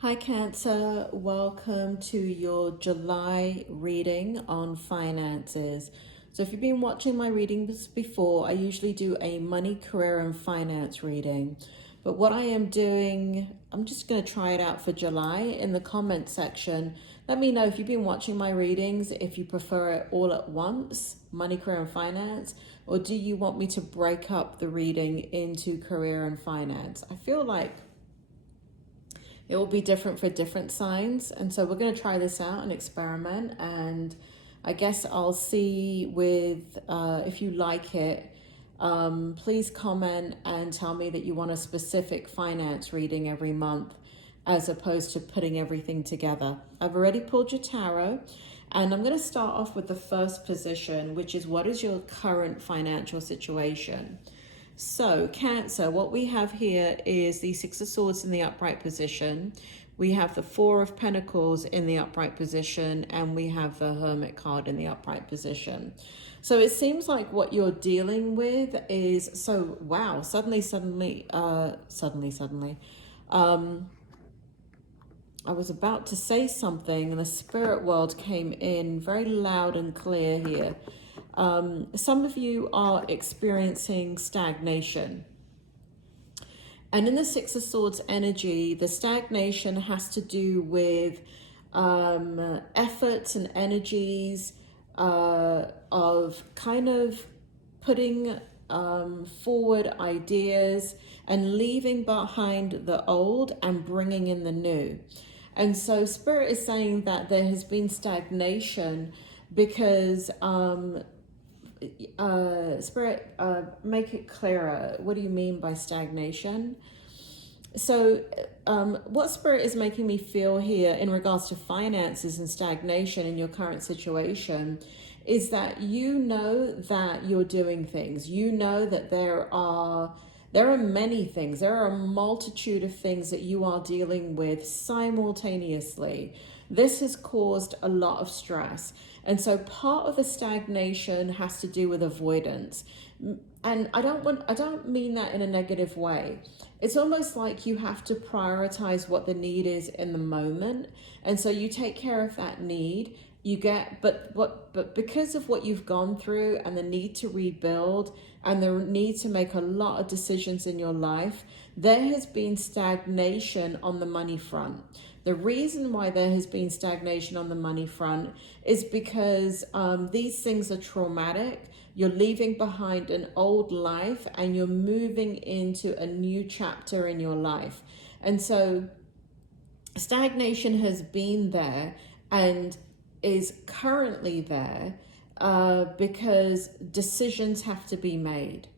Hi Cancer, welcome to your July reading on finances. So if you've been watching my readings before, I usually do a money, career and finance reading. But what I am doing, I'm just going to try it out for July. In the comment section, let me know if you've been watching my readings, if you prefer it all at once, money, career and finance, or do you want me to break up the reading into career and finance? I feel like it will be different for different signs. And so we're going to try this out and experiment. And I guess I'll see with if you like it. Please comment and tell me that you want a specific finance reading every month as opposed to putting everything together. I've already pulled your tarot. And I'm going to start off with the first position, which is what is your current financial situation? So Cancer, what we have here is the Six of Swords in the upright position. We have the Four of Pentacles in the upright position, and we have the Hermit card in the upright position. So it seems like what you're dealing with is, so wow, suddenly, I was about to say something and the spirit world came in very loud and clear here. Some of you are experiencing stagnation. And in the Six of Swords energy, the stagnation has to do with efforts and energies of kind of putting forward ideas and leaving behind the old and bringing in the new. And so Spirit is saying that there has been stagnation because Spirit, make it clearer. What do you mean by stagnation? So what Spirit is making me feel here in regards to finances and stagnation in your current situation is that you know that you're doing things. You know that there are many things. There are a multitude of things that you are dealing with simultaneously. This has caused a lot of stress. And so part of the stagnation has to do with avoidance. And I don't mean that in a negative way. It's almost like you have to prioritize what the need is in the moment. And so you take care of that need. You get, but because of what you've gone through and the need to rebuild and the need to make a lot of decisions in your life, there has been stagnation on the money front. The reason why there has been stagnation on the money front is because these things are traumatic. You're leaving behind an old life and you're moving into a new chapter in your life. And so stagnation has been there and is currently there because decisions have to be made.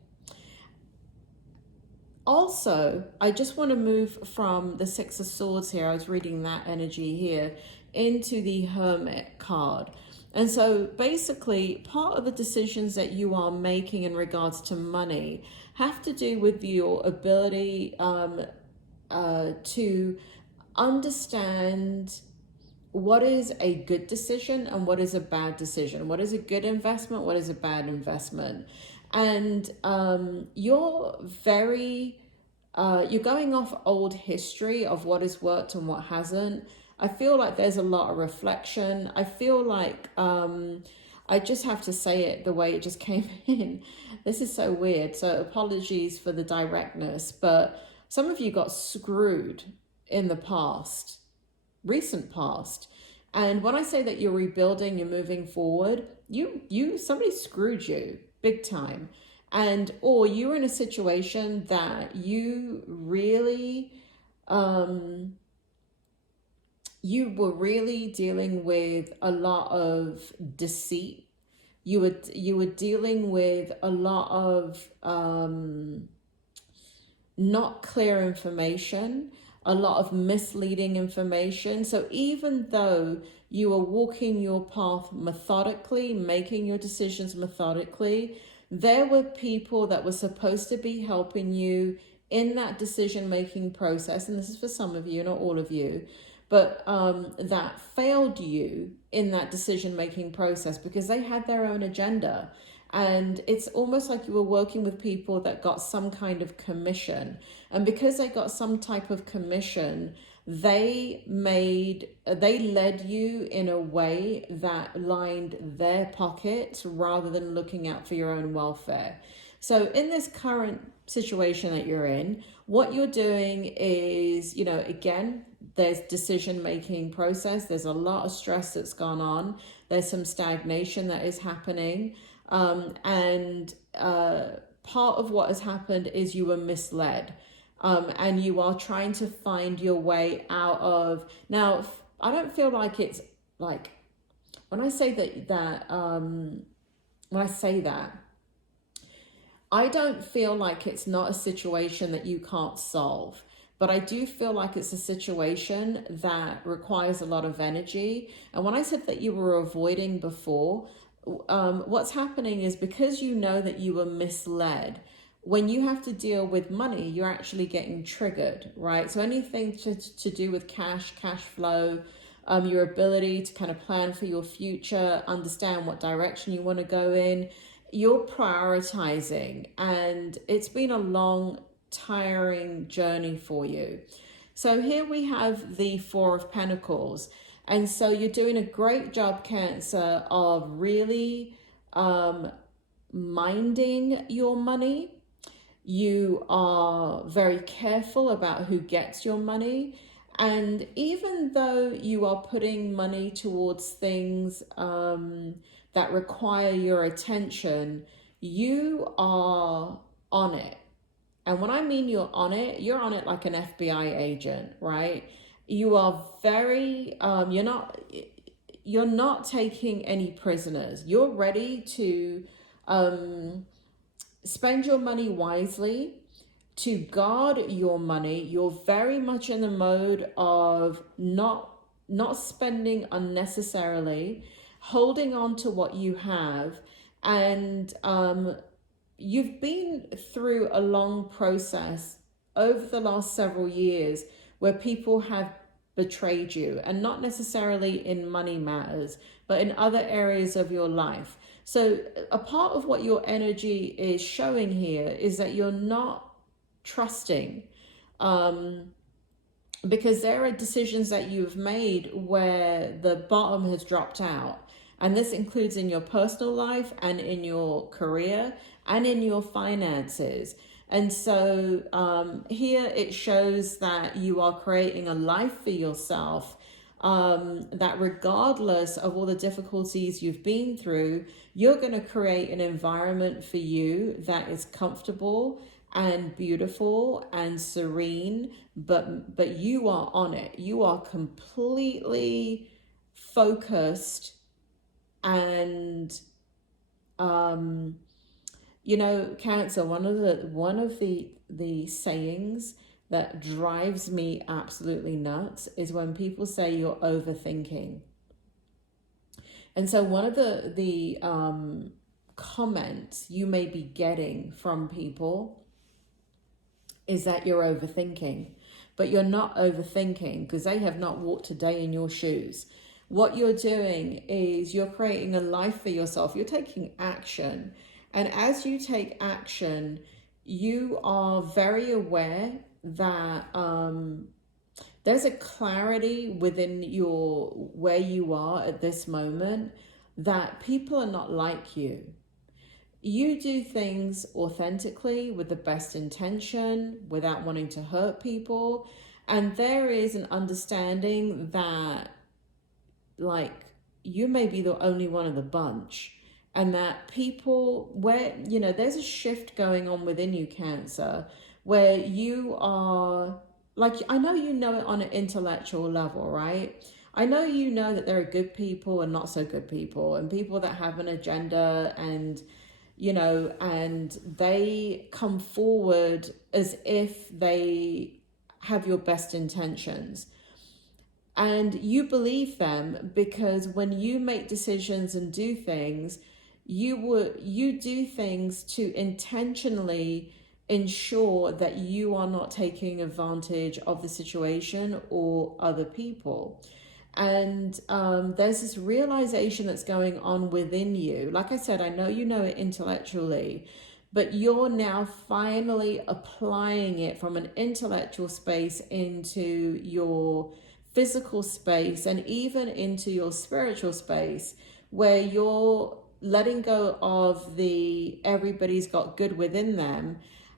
Also, I just want to move from the Six of Swords here, I was reading that energy here, into the Hermit card. And so basically, part of the decisions that you are making in regards to money have to do with your ability to understand what is a good decision and what is a bad decision. What is a good investment? What is a bad investment? And you're going off old history of what has worked and what hasn't. I feel like there's a lot of reflection. I feel like I just have to say it the way it just came in. This is so weird. So apologies for the directness, but some of you got screwed in the past, recent past. And when I say that you're rebuilding, you're moving forward, somebody screwed you big time. And or you're in a situation that you really you were really dealing with a lot of deceit. You were dealing with a lot of not clear information, a lot of misleading information. So even though you are walking your path methodically, making your decisions methodically, there were people that were supposed to be helping you in that decision-making process. And this is for some of you, not all of you, but that failed you in that decision-making process because they had their own agenda. And it's almost like you were working with people that got some kind of commission. And because they got some type of commission, they led you in a way that lined their pockets rather than looking out for your own welfare. So in this current situation that you're in, what you're doing is, you know, again, there's decision-making process. There's a lot of stress that's gone on. There's some stagnation that is happening. And part of what has happened is you were misled. And you are trying to find your way out of. Now, I don't feel like it's like, when I say that, I don't feel like it's not a situation that you can't solve. But I do feel like it's a situation that requires a lot of energy. And when I said that you were avoiding before, what's happening is because you know that you were misled, when you have to deal with money, you're actually getting triggered, right? So anything to do with cash flow, your ability to kind of plan for your future, understand what direction you want to go in, you're prioritizing. And it's been a long, tiring journey for you. So here we have the Four of Pentacles. And so you're doing a great job, Cancer, of really minding your money. You are very careful about who gets your money. And even though you are putting money towards things that require your attention, you are on it. And when I mean you're on it like an FBI agent, right? You are very, you're not taking any prisoners. You're ready to spend your money wisely, to guard your money. You're very much in the mode of not spending unnecessarily, holding on to what you have. And you've been through a long process over the last several years where people have betrayed you, and not necessarily in money matters, but in other areas of your life. So a part of what your energy is showing here is that you're not trusting, because there are decisions that you've made where the bottom has dropped out. And this includes in your personal life and in your career and in your finances. And so here it shows that you are creating a life for yourself, that regardless of all the difficulties you've been through, you're going to create an environment for you that is comfortable and beautiful and serene, but you are on it. You are completely focused. And you know, Cancer, one of the sayings that drives me absolutely nuts is when people say you're overthinking. And so one of the comments you may be getting from people is that you're overthinking, but you're not overthinking, because they have not walked a day in your shoes. What you're doing is you're creating a life for yourself. You're taking action. And as you take action, you are very aware that there's a clarity within where you are at this moment, that people are not like you. You do things authentically with the best intention, without wanting to hurt people. And there is an understanding that, like, you may be the only one of the bunch, and that people, where, you know, there's a shift going on within you, Cancer, where you are, like, I know you know it on an intellectual level, right? I know you know that there are good people and not so good people, and people that have an agenda, and, you know, and they come forward as if they have your best intentions. And you believe them because when you make decisions and do things, you do things to intentionally ensure that you are not taking advantage of the situation or other people. And there's this realization that's going on within you. Like I said, I know you know it intellectually, but you're now finally applying it from an intellectual space into your physical space and even into your spiritual space, where you're letting go of the everybody's got good within them,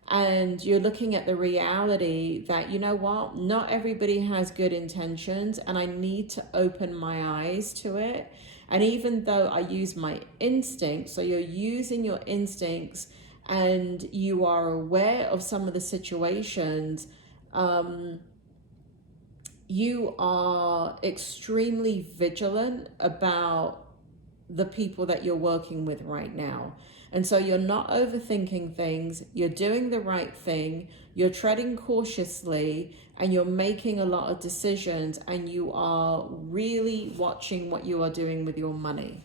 and you're looking at the reality that, you know what, not everybody has good intentions, and I need to open my eyes to it. And even though I use my instincts, so you're using your instincts and you are aware of some of the situations, you are extremely vigilant about the people that you're working with right now. And so you're not overthinking things, you're doing the right thing, you're treading cautiously, and you're making a lot of decisions, and you are really watching what you are doing with your money.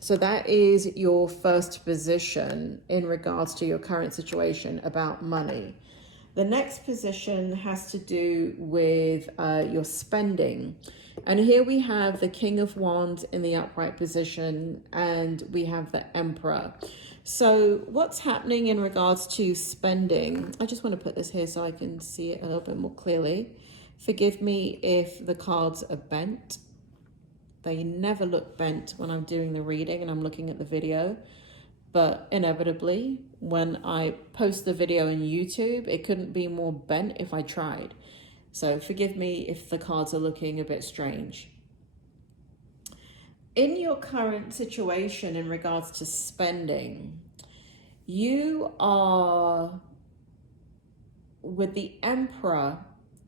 So that is your first position in regards to your current situation about money. The next position has to do with your spending. And here we have the King of Wands in the upright position, and we have the Emperor. So what's happening in regards to spending? I just want to put this here so I can see it a little bit more clearly. Forgive me if the cards are bent. They never look bent when I'm doing the reading and I'm looking at the video. But inevitably, when I post the video on YouTube, it couldn't be more bent if I tried. So forgive me if the cards are looking a bit strange. In your current situation in regards to spending, you are with the Emperor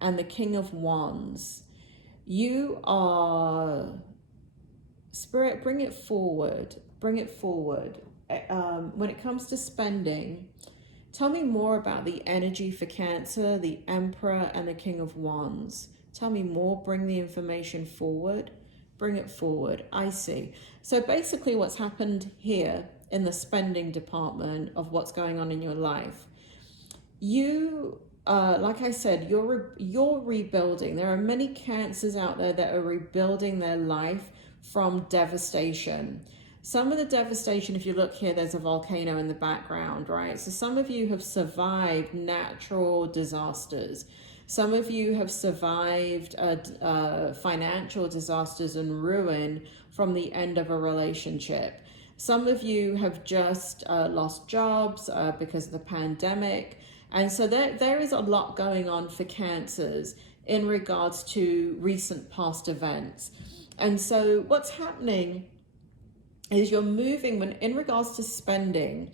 and the King of Wands. You are, Spirit, bring it forward, bring it forward. When it comes to spending, tell me more about the energy for Cancer, the Emperor and the King of Wands. Tell me more, bring the information forward, bring it forward. I see. So basically what's happened here in the spending department of what's going on in your life, you, like I said, you're rebuilding. There are many Cancers out there that are rebuilding their life from devastation. Some of the devastation, if you look here, there's a volcano in the background, right? So some of you have survived natural disasters. Some of you have survived financial disasters and ruin from the end of a relationship. Some of you have just lost jobs because of the pandemic. And so there is a lot going on for Cancers in regards to recent past events. And so what's happening is you're moving, when in regards to spending,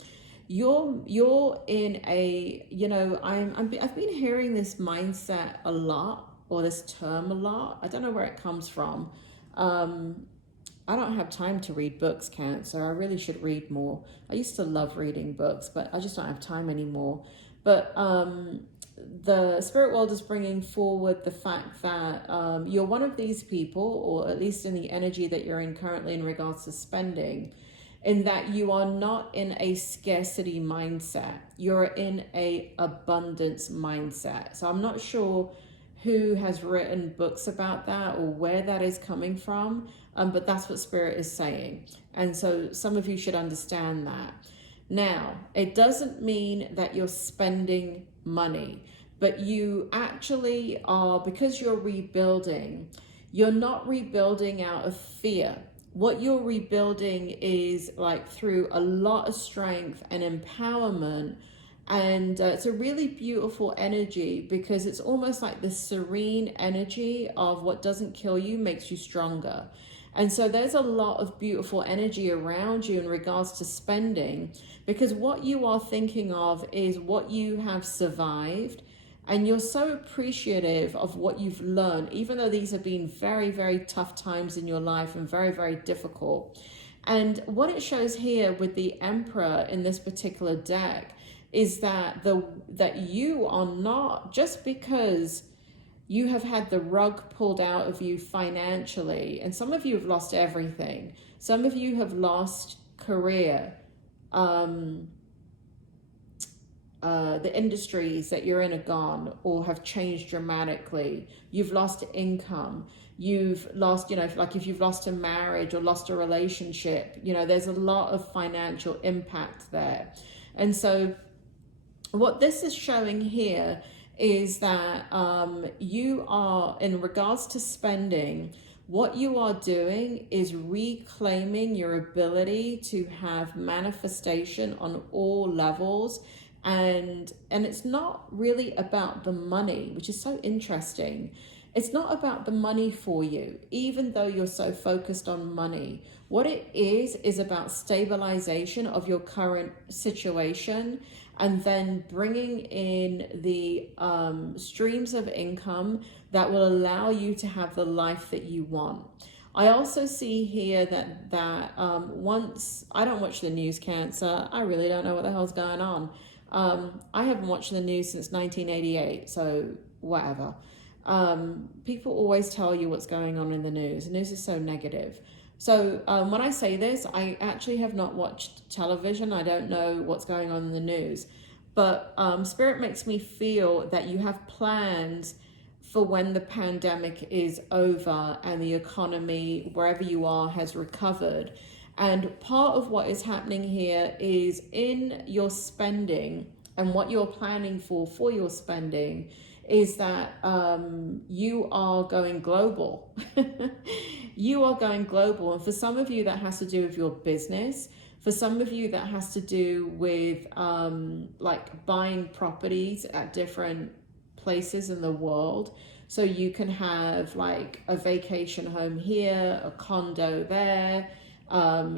you're in a, you know, I've been hearing this mindset a lot, or this term a lot. I don't know where it comes from. I don't have time to read books, Cancer. I really should read more. I used to love reading books, but I just don't have time anymore. But the spirit world is bringing forward the fact that you're one of these people, or at least in the energy that you're in currently in regards to spending, in that you are not in a scarcity mindset. You're in a abundance mindset. So I'm not sure who has written books about that or where that is coming from, but that's what Spirit is saying. And so some of you should understand that. Now, it doesn't mean that you're spending money, but you actually are, because you're rebuilding, you're not rebuilding out of fear. What you're rebuilding is like through a lot of strength and empowerment. And it's a really beautiful energy, because it's almost like the serene energy of what doesn't kill you makes you stronger. And so there's a lot of beautiful energy around you in regards to spending, because what you are thinking of is what you have survived. And you're so appreciative of what you've learned, even though these have been very, very tough times in your life and very, very difficult. And what it shows here with the Emperor in this particular deck is that that you are not, just because you have had the rug pulled out of you financially, and some of you have lost everything. Some of you have lost career. the industries that you're in are gone or have changed dramatically. You've lost income. You've lost, you know, like if you've lost a marriage or lost a relationship, you know, there's a lot of financial impact there. And so what this is showing here is that you are, in regards to spending, what you are doing is reclaiming your ability to have manifestation on all levels. And it's not really about the money, which is so interesting. It's not about the money for you, even though you're so focused on money. What it is about stabilization of your current situation, and then bringing in the streams of income that will allow you to have the life that you want. I also see here that once, I don't watch the news, Cancer. I really don't know what the hell's going on. I haven't watched the news since 1988, so whatever. People always tell you what's going on in the news. The news is so negative. So when I say this, I actually have not watched television. I don't know what's going on in the news. But Spirit makes me feel that you have plans for when the pandemic is over and the economy, wherever you are, has recovered. And part of what is happening here is in your spending, and what you're planning for your spending is that you are going global. You are going global. And for some of you, that has to do with your business. For some of you, that has to do with like buying properties at different places in the world. So you can have like a vacation home here, a condo there,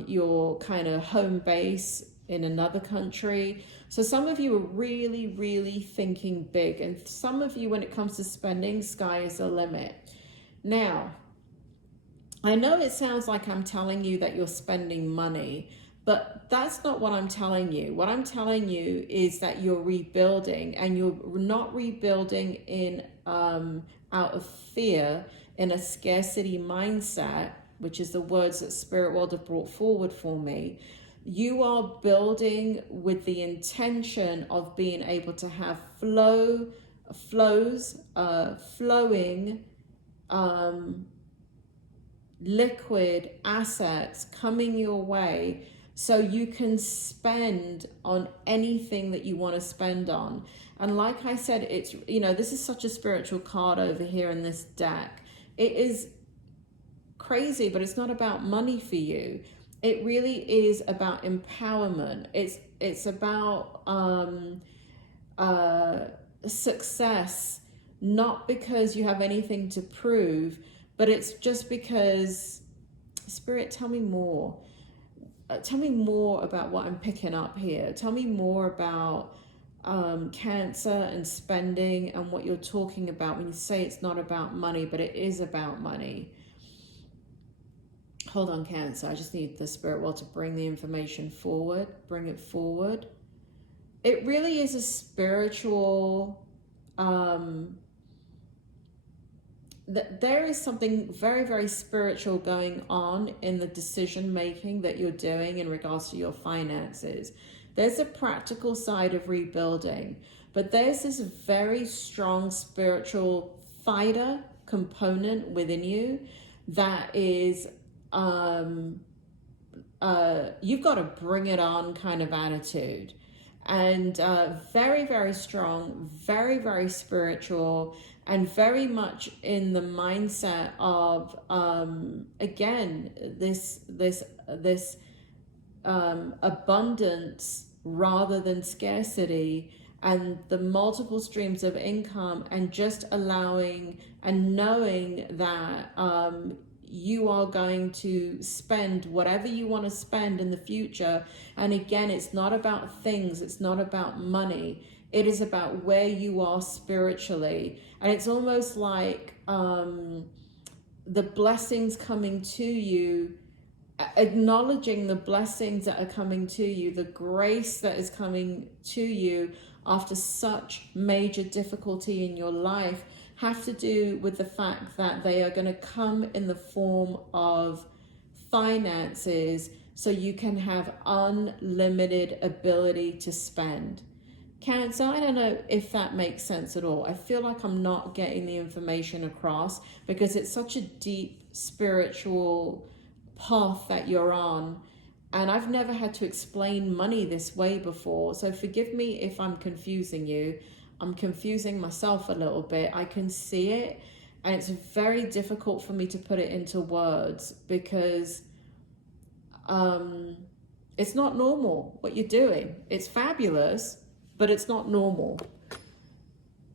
your kind of home base in another country. So some of you are really, really thinking big. And some of you, when it comes to spending, sky is the limit. Now, I know it sounds like I'm telling you that you're spending money, but that's not what I'm telling you. What I'm telling you is that you're rebuilding, and you're not rebuilding in out of fear, in a scarcity mindset, which is the words that Spirit World have brought forward for me. You are building with the intention of being able to have flowing liquid assets coming your way, so you can spend on anything that you want to spend on. And like I said, it's, you know, this is such a spiritual card over here in this deck. It is crazy, but it's not about money for you. It really is about empowerment. It's about success, not because you have anything to prove, but it's just because, Spirit, tell me more. Tell me more about what I'm picking up here. Tell me more about Cancer and spending, and what you're talking about when you say it's not about money, but it is about money. Hold on, Cancer. I just need the Spirit world to bring the information forward. Bring it forward. It really is a spiritual... there is something very, very spiritual going on in the decision making that you're doing in regards to your finances. There's a practical side of rebuilding, but there's this very strong spiritual fighter component within you that is you've got to bring it on kind of attitude. And very, very strong, very, very spiritual, and very much in the mindset of again, this abundance rather than scarcity, and the multiple streams of income, and just allowing and knowing that you are going to spend whatever you want to spend in the future. And again, it's not about things, it's not about money, it is about where you are spiritually. And it's almost like the blessings coming to you, acknowledging the blessings that are coming to you, the grace that is coming to you after such major difficulty in your life, have to do with the fact that they are going to come in the form of finances, so you can have unlimited ability to spend. Cancer, I don't know if that makes sense at all. I feel like I'm not getting the information across because it's such a deep spiritual path that you're on. And I've never had to explain money this way before. So forgive me if I'm confusing you. I'm confusing myself a little bit. I can see it. And it's very difficult for me to put it into words because it's not normal what you're doing. It's fabulous, but it's not normal.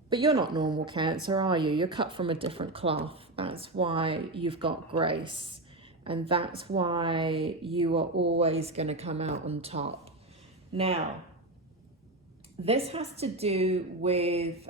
But you're not normal, Cancer, are you? You're cut from a different cloth. That's why you've got grace. And that's why you are always going to come out on top. Now, this has to do with,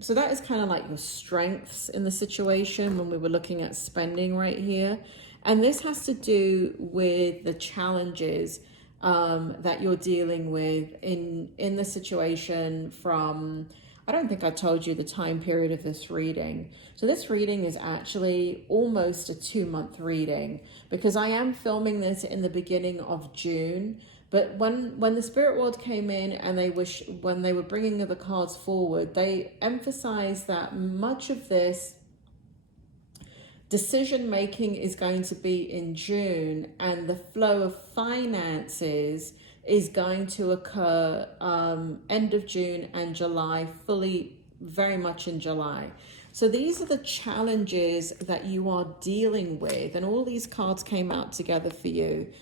so that is kind of like your strengths in the situation when we were looking at spending right here. And this has to do with the challenges that you're dealing with in the situation from, I don't think I told you the time period of this reading. So this reading is actually almost a 2-month reading because I am filming this in the beginning of June. But when the spirit world came in and when they were bringing the cards forward, they emphasized that much of this decision making is going to be in June, and the flow of finances is going to occur end of June and July, fully very much in July. So these are the challenges that you are dealing with, and all these cards came out together for you.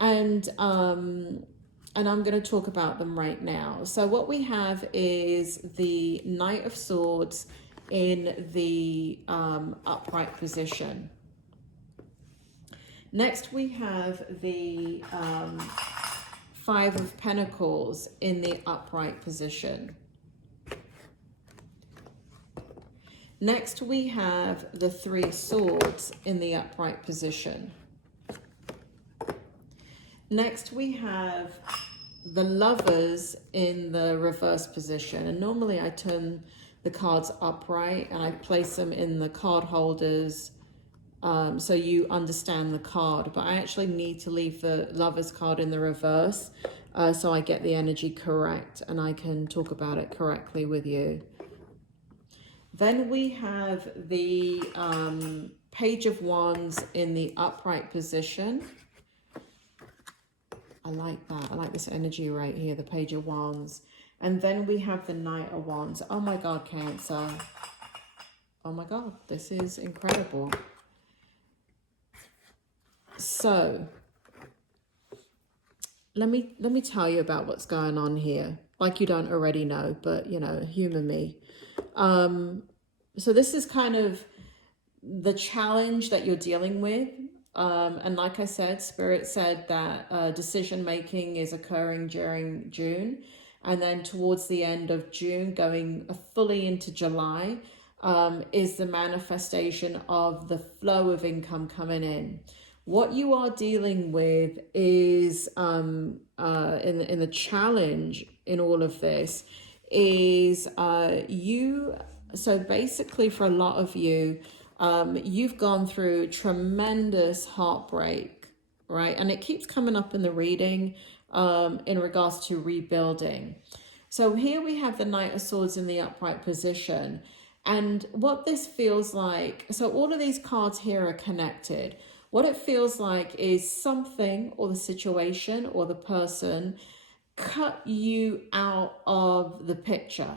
And I'm going to talk about them right now. So what we have is the Knight of Swords in the upright position. Next we have the Five of Pentacles in the upright position. Next we have the Three of Swords in the upright position. Next we have the Lovers in the reverse position. And normally I turn the cards upright and I place them in the card holders so you understand the card. But I actually need to leave the Lovers card in the reverse so I get the energy correct and I can talk about it correctly with you. Then we have the Page of Wands in the upright position. I like that. I like this energy right here, the Page of Wands. And then we have the Knight of Wands. Oh my God, Cancer. Oh my God, this is incredible. So, let me tell you about what's going on here. Like you don't already know, but you know, humor me. So this is kind of the challenge that you're dealing with. And like I said, Spirit said that decision-making is occurring during June. And then towards the end of June, going fully into July, is the manifestation of the flow of income coming in. What you are dealing with is, in the challenge in all of this, is so basically for a lot of you, you've gone through tremendous heartbreak, right? And it keeps coming up in the reading in regards to rebuilding. So here we have the Knight of Swords in the upright position. And what this feels like, so all of these cards here are connected. What it feels like is something or the situation or the person cut you out of the picture.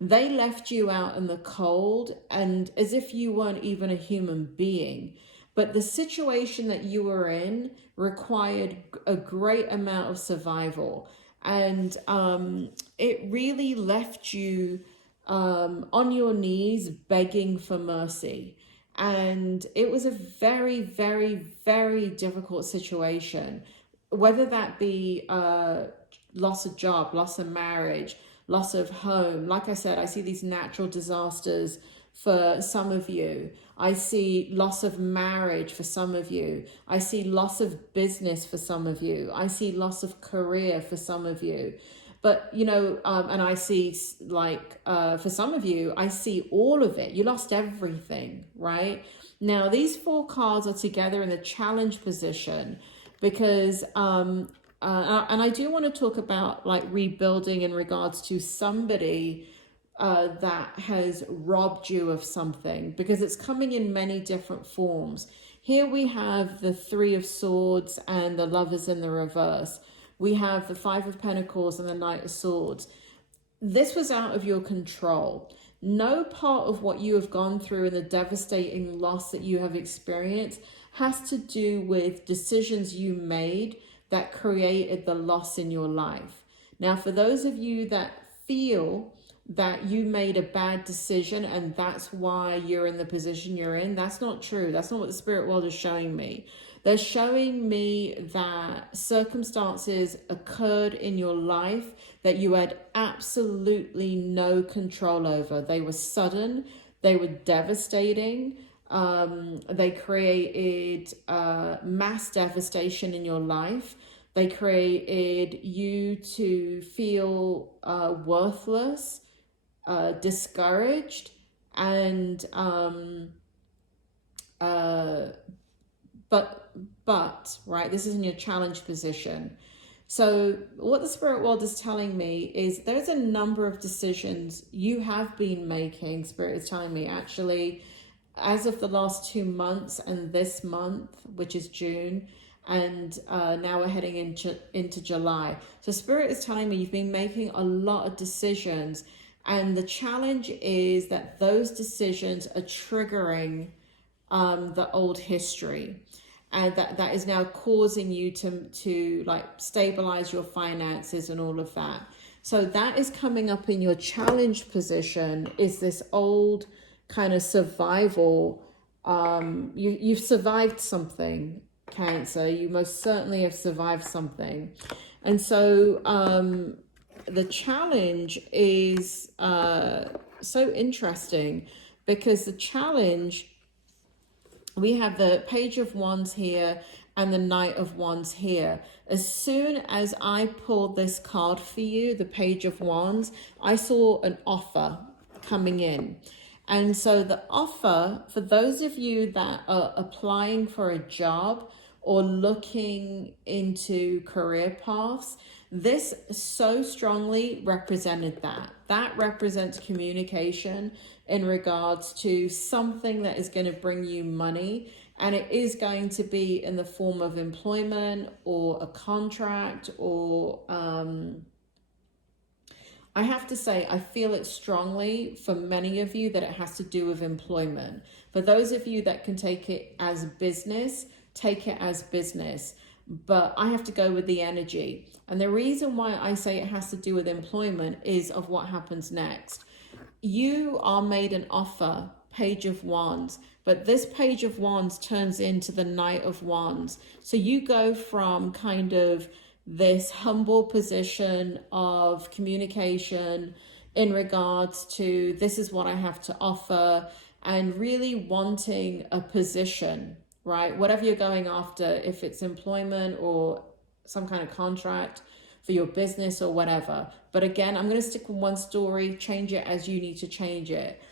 They left you out in the cold and as if you weren't even a human being. But the situation that you were in required a great amount of survival. And it really left you on your knees begging for mercy. And it was a very, very, very difficult situation. Whether that be loss of job, loss of marriage, loss of home. Like I said, I see these natural disasters for some of you. I see loss of marriage for some of you. I see loss of business for some of you. I see loss of career for some of you. But, you know, and I see like, for some of you, I see all of it. You lost everything, right? Now, these four cards are together in the challenge position. because and I do want to talk about like rebuilding in regards to somebody that has robbed you of something, because it's coming in many different forms. Here we have the Three of Swords and the Lovers in the reverse. We have the Five of Pentacles and the Knight of Swords. This was out of your control. No part of what you have gone through and the devastating loss that you have experienced has to do with decisions you made that created the loss in your life. Now, for those of you that feel that you made a bad decision and that's why you're in the position you're in, that's not true. That's not what the spirit world is showing me. They're showing me that circumstances occurred in your life that you had absolutely no control over. They were sudden, they were devastating, they created mass devastation in your life. They created you to feel worthless, discouraged, and but right, this is in your challenge position. So what the spirit world is telling me is there's a number of decisions you have been making. Spirit is telling me actually, as of the last 2 months and this month, which is June, and now we're heading into July. So Spirit is telling me you've been making a lot of decisions, and the challenge is that those decisions are triggering the old history, and that is now causing you to like stabilize your finances and all of that. So that is coming up in your challenge position, is this old kind of survival. You've survived something, Cancer. You most certainly have survived something. And so the challenge is so interesting, because the challenge, we have the Page of Wands here and the Knight of Wands here. As soon as I pulled this card for you, the Page of Wands, I saw an offer coming in. And so the offer, for those of you that are applying for a job or looking into career paths, this so strongly represented that. That represents communication in regards to something that is going to bring you money. And it is going to be in the form of employment or a contract, or I have to say, I feel it strongly for many of you that it has to do with employment. For those of you that can take it as business, take it as business. But I have to go with the energy. And the reason why I say it has to do with employment is of what happens next. You are made an offer, Page of Wands, but this Page of Wands turns into the Knight of Wands. So you go from kind of this humble position of communication in regards to this is what I have to offer, and really wanting a position, right? Whatever you're going after, if it's employment or some kind of contract for your business or whatever. But again, I'm going to stick with one story, change it as you need to change it.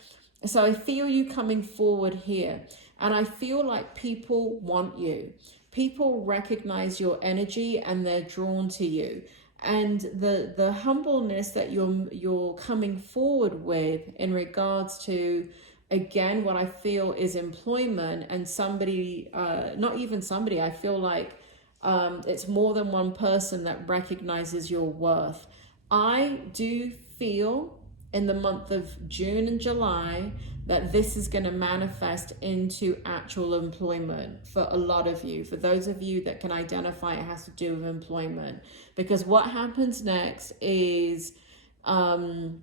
So I feel you coming forward here, and I feel like people want you. People recognize your energy and they're drawn to you. And the humbleness that you're coming forward with in regards to, again, what I feel is employment, and somebody, not even somebody, I feel like it's more than one person that recognizes your worth. I do feel in the month of June and July that this is going to manifest into actual employment for a lot of you. For those of you that can identify it has to do with employment. Because what happens next is the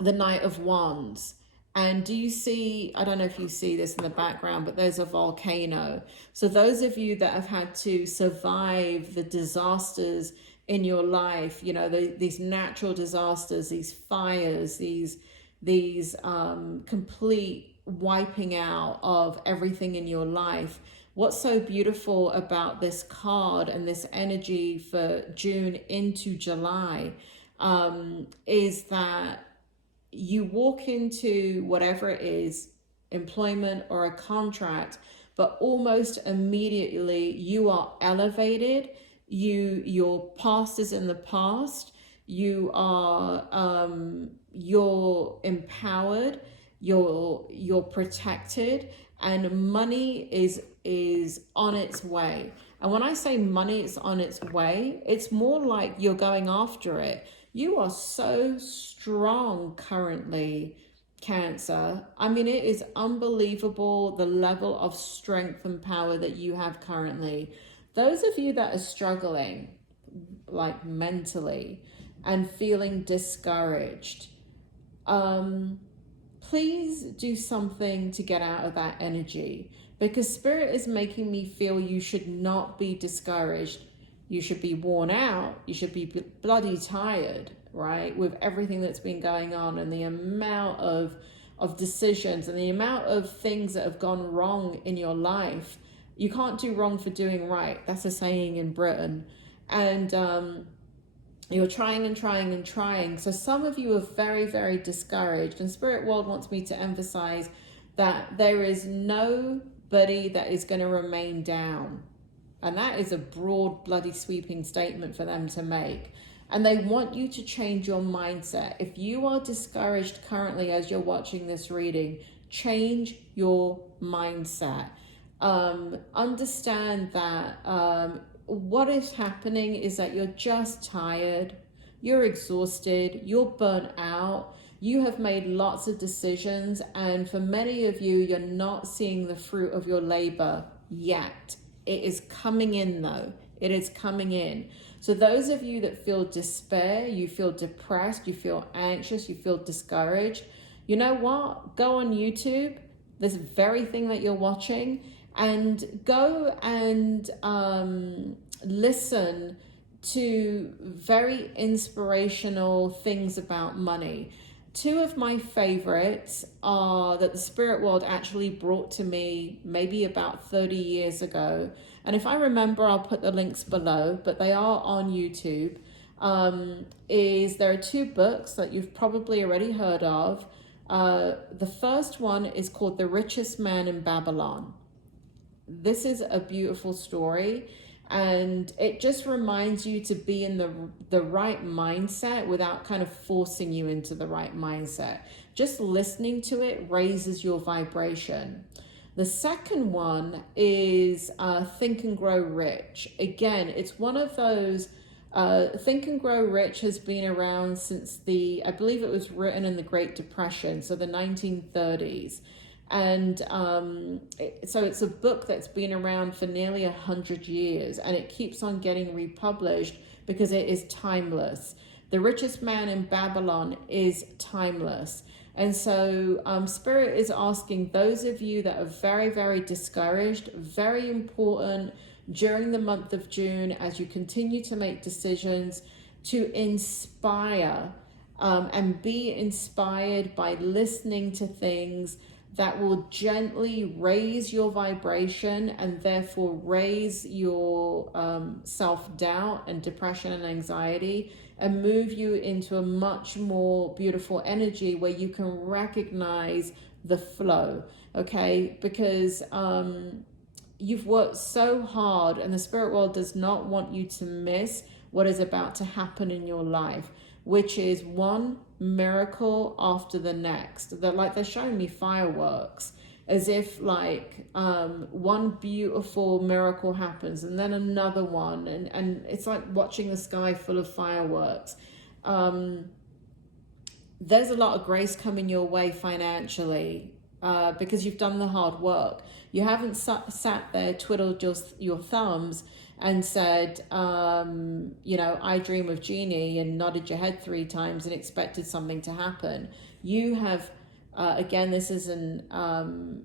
Knight of Wands. And do you see, I don't know if you see this in the background, but there's a volcano. So those of you that have had to survive the disasters in your life, you know, these natural disasters, these fires, these complete wiping out of everything in your life. What's so beautiful about this card and this energy for June into July is that you walk into whatever it is, employment or a contract, but almost immediately you are elevated. Your past is in the past. You're empowered. You're protected, and money is on its way. And when I say money is on its way, it's more like you're going after it. You are so strong currently, Cancer. I mean, it is unbelievable the level of strength and power that you have currently. Those of you that are struggling, like mentally, and feeling discouraged, please do something to get out of that energy, because Spirit is making me feel you should not be discouraged. You should be worn out. You should be bloody tired, right? With everything that's been going on and the amount of decisions and the amount of things that have gone wrong in your life. You can't do wrong for doing right. That's a saying in Britain. And you're trying and trying and trying. So some of you are very, very discouraged. And Spirit World wants me to emphasize that there is nobody that is going to remain down. And that is a broad, bloody sweeping statement for them to make. And they want you to change your mindset. If you are discouraged currently as you're watching this reading, change your mindset. Understand that what is happening is that you're just tired, you're exhausted, you're burnt out, you have made lots of decisions, and for many of you, you're not seeing the fruit of your labor yet. It is coming in though. It is coming in. So those of you that feel despair, you feel depressed, you feel anxious, you feel discouraged, you know what? Go on YouTube, this very thing that you're watching, and go and listen to very inspirational things about money. Two of my favorites are that the Spirit World actually brought to me maybe about 30 years ago. And if I remember, I'll put the links below, but they are on YouTube. There are two books that you've probably already heard of. The first one is called The Richest Man in Babylon. This is a beautiful story, and it just reminds you to be in the right mindset without kind of forcing you into the right mindset. Just listening to it raises your vibration. The second one is Think and Grow Rich. Again, it's one of those, Think and Grow Rich has been around since I believe it was written in the Great Depression, so the 1930s. And so it's a book that's been around for nearly 100 years, and it keeps on getting republished because it is timeless. The Richest Man in Babylon is timeless. And so Spirit is asking those of you that are very, very discouraged, very important during the month of June as you continue to make decisions, to inspire and be inspired by listening to things that will gently raise your vibration and therefore raise your self-doubt and depression and anxiety, and move you into a much more beautiful energy where you can recognize the flow, okay? Because you've worked so hard, and the Spirit World does not want you to miss what is about to happen in your life, which is one miracle after the next. They're showing me fireworks, as if like one beautiful miracle happens and then another one, and it's like watching the sky full of fireworks. There's a lot of grace coming your way financially because you've done the hard work. You haven't sat there, twiddled your thumbs and said, you know, I dream of genie, and nodded your head 3 times and expected something to happen. You have, again, this is an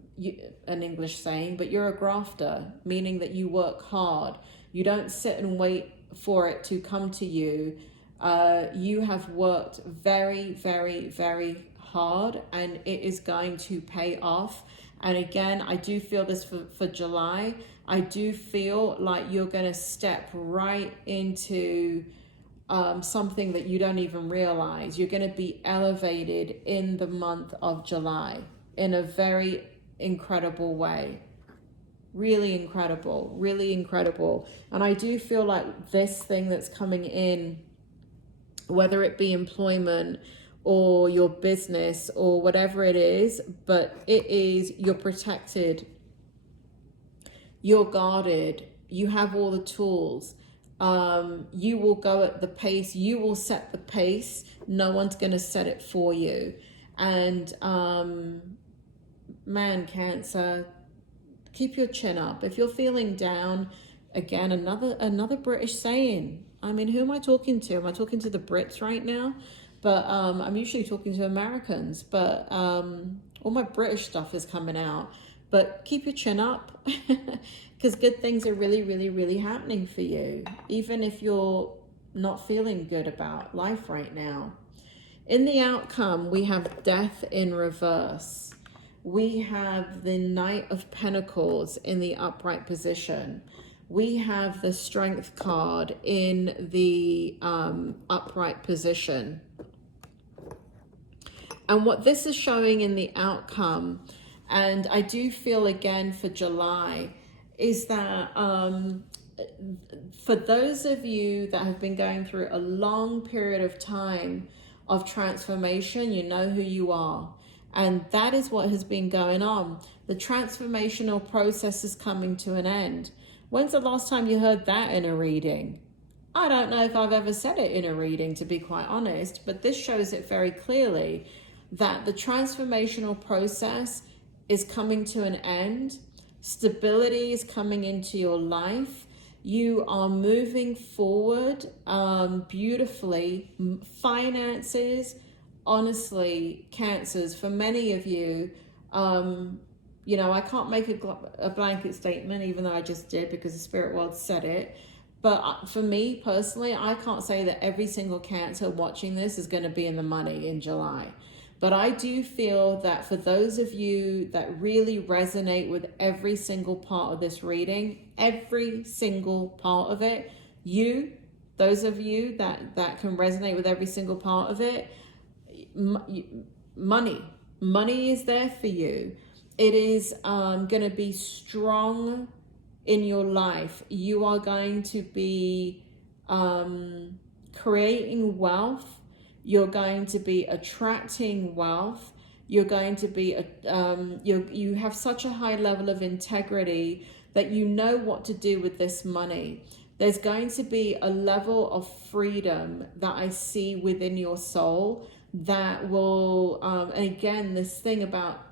English saying, but you're a grafter, meaning that you work hard. You don't sit and wait for it to come to you. You have worked very, very, very hard, and it is going to pay off. And again, I do feel this for July. I do feel like you're going to step right into something that you don't even realize. You're going to be elevated in the month of July in a very incredible way. Really incredible, really incredible. And I do feel like this thing that's coming in, whether it be employment or your business or whatever it is, but it is, you're protected, you're guarded, you have all the tools. You will go at the pace, you will set the pace, no one's going to set it for you. And man, Cancer, keep your chin up. If you're feeling down, again, another British saying. I mean, who am I talking to? Am I talking to the Brits right now? But I'm usually talking to Americans, but all my British stuff is coming out. But keep your chin up, because good things are really, really, really happening for you, even if you're not feeling good about life right now. In the outcome, we have Death in reverse. We have the Knight of Pentacles in the upright position. We have the Strength card in the upright position. And what this is showing in the outcome, and I do feel again for July, is that for those of you that have been going through a long period of time of transformation, you know who you are. And that is what has been going on. The transformational process is coming to an end. When's the last time you heard that in a reading? I don't know if I've ever said it in a reading, to be quite honest, but this shows it very clearly that the transformational process is coming to an end. Stability is coming into your life. You are moving forward beautifully. Finances, honestly, Cancers, for many of you, you know, I can't make a blanket statement, even though I just did because the spirit world said it. But for me personally, I can't say that every single Cancer watching this is going to be in the money in July. But I do feel that for those of you that really resonate with every single part of this reading, every single part of it, those of you that can resonate with every single part of it, money is there for you. It is going to be strong in your life. You are going to be creating wealth. You're going to be attracting wealth. You're going to be, you have such a high level of integrity that you know what to do with this money. There's going to be a level of freedom that I see within your soul that will, and again, this thing about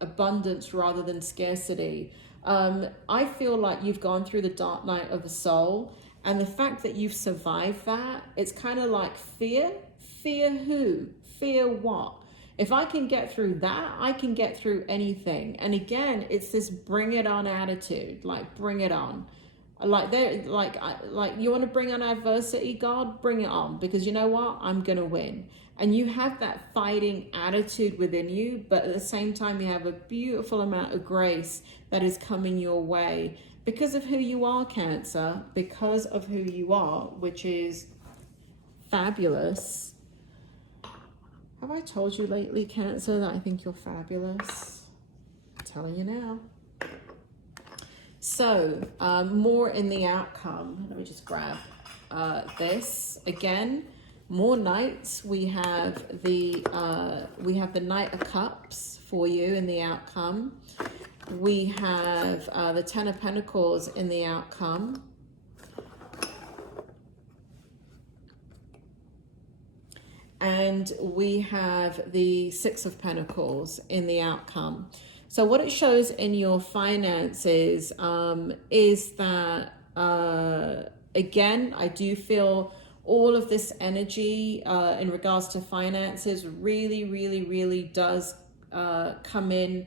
abundance rather than scarcity. I feel like you've gone through the dark night of the soul, and the fact that you've survived that, it's kind of like fear. Fear who? Fear what? If I can get through that, I can get through anything. And again, it's this bring it on attitude, like bring it on. Like you want to bring on adversity, God, bring it on, because you know what? I'm going to win. And you have that fighting attitude within you, but at the same time, you have a beautiful amount of grace that is coming your way because of who you are, Cancer, because of who you are, which is fabulous. Have I told you lately, Cancer, that I think you're fabulous? I'm telling you now. So, more in the outcome. Let me just grab this again. More knights. We have the Knight of Cups for you in the outcome. We have the Ten of Pentacles in the outcome. And we have the Six of Pentacles in the outcome. So what it shows in your finances is that, again, I do feel all of this energy in regards to finances really, really, really does come in.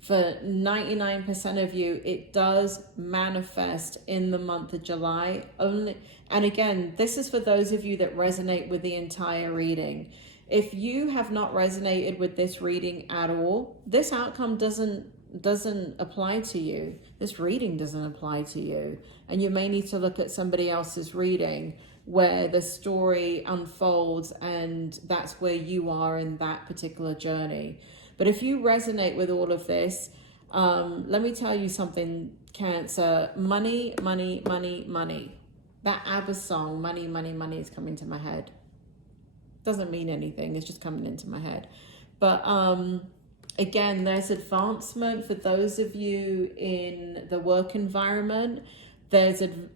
For 99% of you, it does manifest in the month of July only. And again, this is for those of you that resonate with the entire reading. If you have not resonated with this reading at all, this outcome doesn't apply to you. This reading doesn't apply to you. And you may need to look at somebody else's reading where the story unfolds and that's where you are in that particular journey. But if you resonate with all of this, Let me tell you something, Cancer. Money, money, money, money. That ABBA song, money, money, money, is coming to my head. Doesn't mean anything. It's just coming into my head. But again, there's advancement for those of you in the work environment. There's an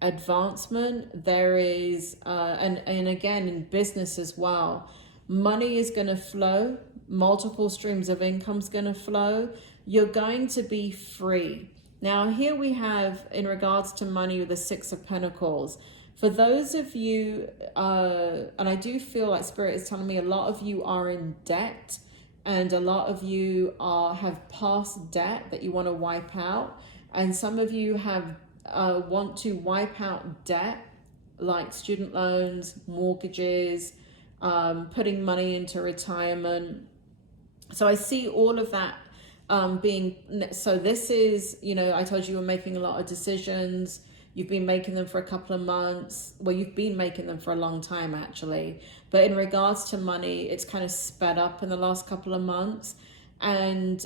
advancement. There is, and again, in business as well. Money is going to flow. Multiple streams of income is going to flow. You're going to be free. Now, here we have, in regards to money, with the Six of Pentacles. For those of you, and I do feel like Spirit is telling me a lot of you are in debt, and a lot of you have past debt that you want to wipe out. And some of you have want to wipe out debt, like student loans, mortgages, putting money into retirement. So I see all of that being, so this is, you know, I told you were making a lot of decisions. You've been making them for a couple of months. Well, you've been making them for a long time, actually. But in regards to money, it's kind of sped up in the last couple of months. And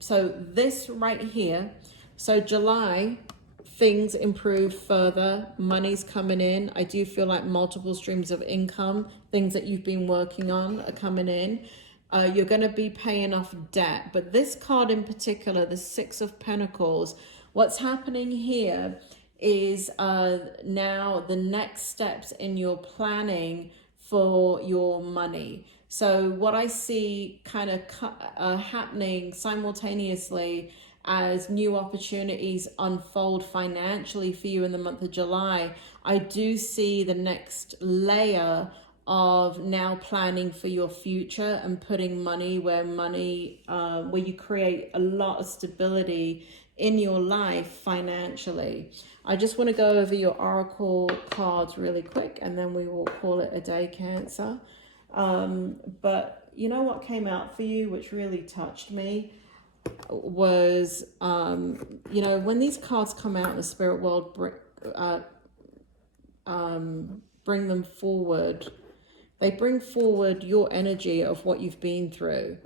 so this right here, so July, things improve further. Money's coming in. I do feel like multiple streams of income, things that you've been working on are coming in. You're going to be paying off debt. But this card in particular, the Six of Pentacles, what's happening here is now the next steps in your planning for your money. So what I see kind of happening simultaneously as new opportunities unfold financially for you in the month of July, I do see the next layer of now planning for your future and putting money where you create a lot of stability in your life financially. I just want to go over your oracle cards really quick, and then we will call it a day, Cancer. But you know what came out for you, which really touched me, was you know, when these cards come out in the spirit world, bring them forward. They bring forward your energy of what you've been through.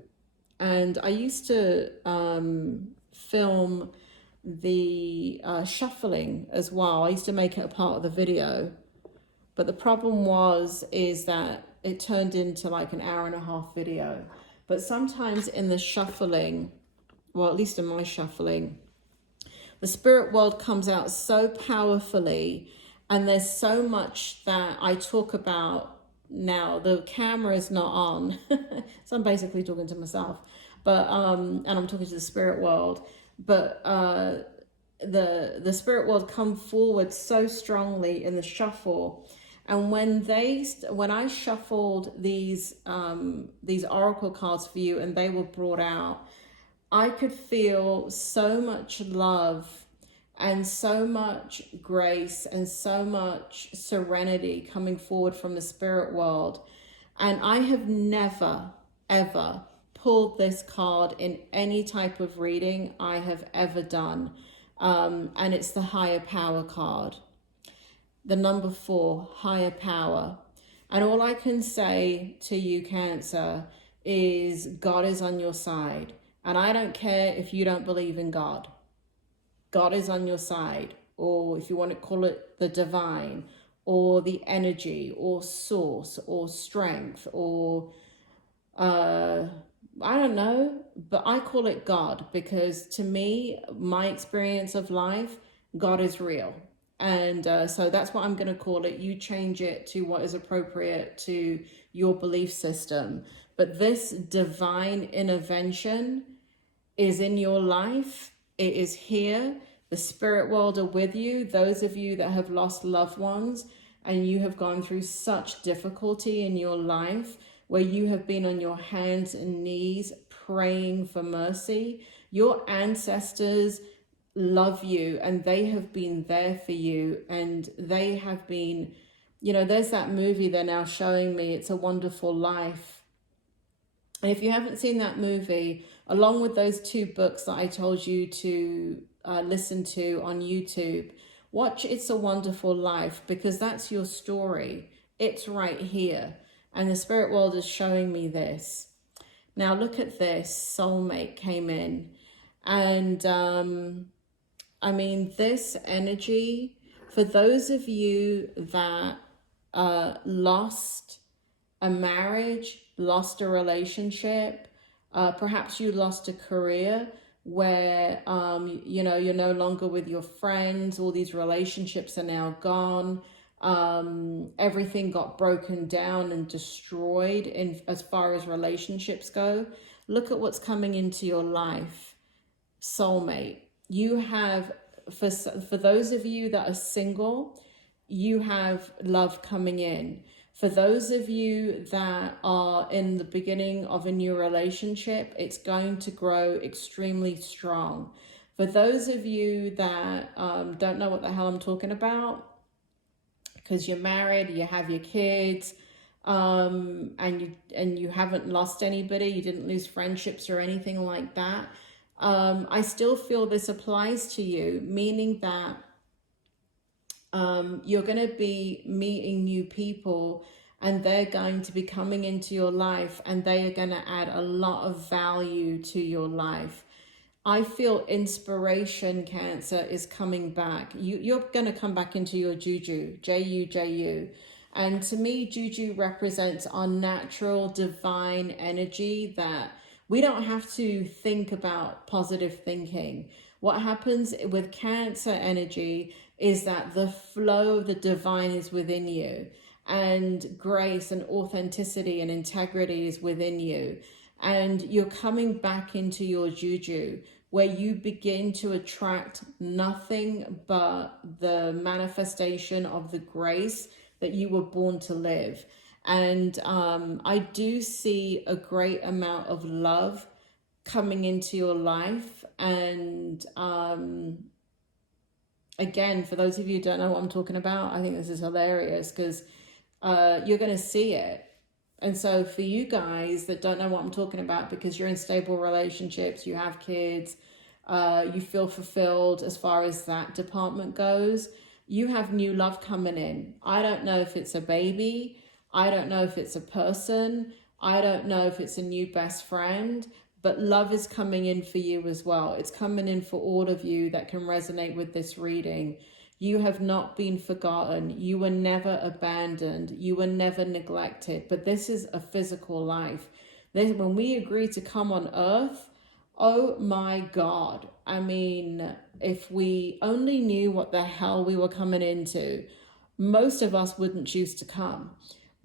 And I used to film the shuffling as well. I used to make it a part of the video. But the problem is that it turned into like an 1.5 hour video. But sometimes in the shuffling, well, at least in my shuffling, the spirit world comes out so powerfully, and there's so much that I talk about. Now the camera is not on, so I'm basically talking to myself, but and I'm talking to the spirit world. But the spirit world come forward so strongly in the shuffle, and when I shuffled these oracle cards for you and they were brought out, I could feel so much love and so much grace and so much serenity coming forward from the spirit world. And I have never, ever pulled this card in any type of reading I have ever done. And it's the higher power card. The number 4, higher power. And all I can say to you, Cancer, is God is on your side. And I don't care if you don't believe in God. God is on your side, or if you want to call it the divine, or the energy, or source, or strength, or I don't know, but I call it God, because to me, my experience of life, God is real. And so that's what I'm going to call it. You change it to what is appropriate to your belief system. But this divine intervention is in your life. It is here. The spirit world are with you. Those of you that have lost loved ones and you have gone through such difficulty in your life, where you have been on your hands and knees praying for mercy, your ancestors love you and they have been there for you, and they have been, you know, there's that movie they're now showing me, It's a Wonderful Life. And if you haven't seen that movie, along with those 2 books that I told you to listen to on YouTube, watch It's a Wonderful Life, because that's your story. It's right here. And the spirit world is showing me this. Now look at this, soulmate came in. And I mean, this energy, for those of you that lost a marriage, lost a relationship, perhaps you lost a career where, you know, you're no longer with your friends, all these relationships are now gone. Everything got broken down and destroyed in as far as relationships go. Look at what's coming into your life. Soulmate. You have, for those of you that are single, you have love coming in. For those of you that are in the beginning of a new relationship, it's going to grow extremely strong. For those of you that don't know what the hell I'm talking about, because you're married, you have your kids, and you haven't lost anybody, you didn't lose friendships or anything like that, I still feel this applies to you, meaning that you're going to be meeting new people and they're going to be coming into your life and they are going to add a lot of value to your life. I feel inspiration, Cancer, is coming back. You're going to come back into your juju, J-U-J-U. And to me, juju represents our natural divine energy that we don't have to think about positive thinking. What happens with Cancer energy is that the flow of the divine is within you, and grace and authenticity and integrity is within you. And you're coming back into your juju, where you begin to attract nothing but the manifestation of the grace that you were born to live. And I do see a great amount of love coming into your life. And again, for those of you who don't know what I'm talking about, I think this is hilarious because you're going to see it. And so for you guys that don't know what I'm talking about, because you're in stable relationships, you have kids, you feel fulfilled as far as that department goes, you have new love coming in. I don't know if it's a baby. I don't know if it's a person. I don't know if it's a new best friend, but love is coming in for you as well. It's coming in for all of you that can resonate with this reading. You have not been forgotten. You were never abandoned. You were never neglected. But this is a physical life. When we agree to come on earth, oh my God. I mean, if we only knew what the hell we were coming into, most of us wouldn't choose to come.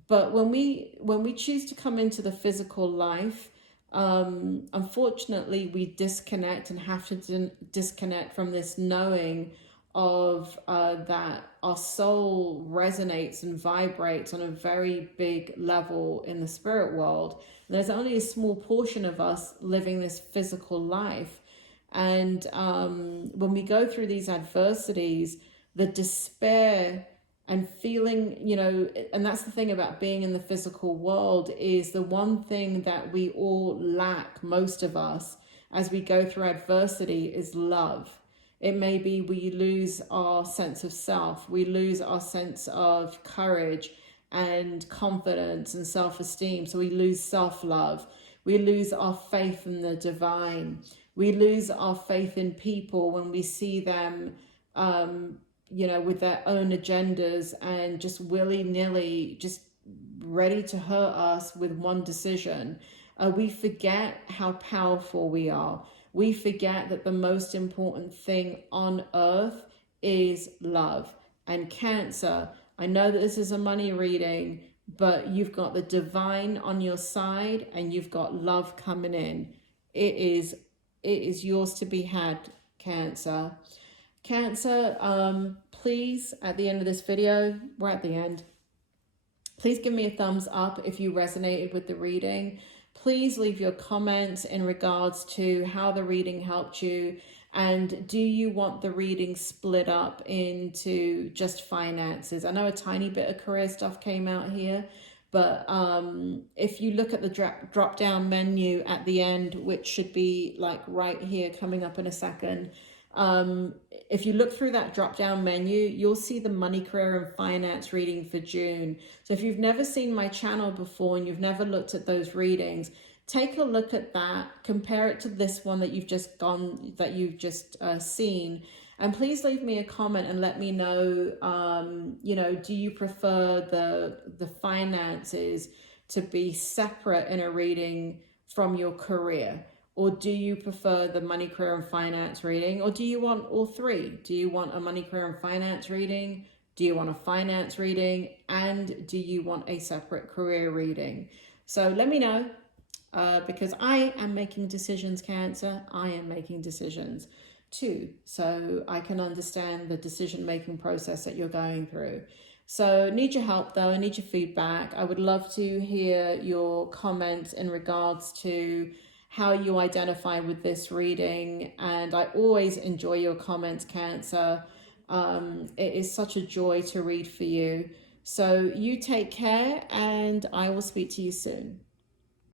But when we choose to come into the physical life, unfortunately, we disconnect and have to disconnect from this knowing of that our soul resonates and vibrates on a very big level in the spirit world. And there's only a small portion of us living this physical life. And when we go through these adversities, the despair and feeling, you know, and that's the thing about being in the physical world, is the one thing that we all lack, most of us, as we go through adversity, is love. It may be we lose our sense of self, we lose our sense of courage and confidence and self-esteem. So we lose self-love, we lose our faith in the divine, we lose our faith in people when we see them you know, with their own agendas and just willy-nilly, just ready to hurt us with one decision. We forget how powerful we are. We forget that the most important thing on earth is love. And Cancer, I know that this is a money reading, but you've got the divine on your side and you've got love coming in. It is yours to be had, Cancer. Cancer, please, at the end of this video, we're at the end, please give me a thumbs up if you resonated with the reading. Please leave your comments in regards to how the reading helped you, and do you want the reading split up into just finances? I know a tiny bit of career stuff came out here, but if you look at the drop down menu at the end, which should be like right here coming up in a second, if you look through that drop down menu, you'll see the money, career and finance reading for June. So if you've never seen my channel before and you've never looked at those readings, Take a look at that, compare it to this one that you've just seen, and please leave me a comment and let me know, you know, do you prefer the finances to be separate in a reading from your career? Or do you prefer the money, career, and finance reading? Or do you want all three? Do you want a money, career, and finance reading? Do you want a finance reading? And do you want a separate career reading? So let me know, because I am making decisions, Cancer. I am making decisions too. So I can understand the decision-making process that you're going through. So need your help though, I need your feedback. I would love to hear your comments in regards to how you identify with this reading, and I always enjoy your comments, Cancer. It is such a joy to read for you. So you take care, and I will speak to you soon.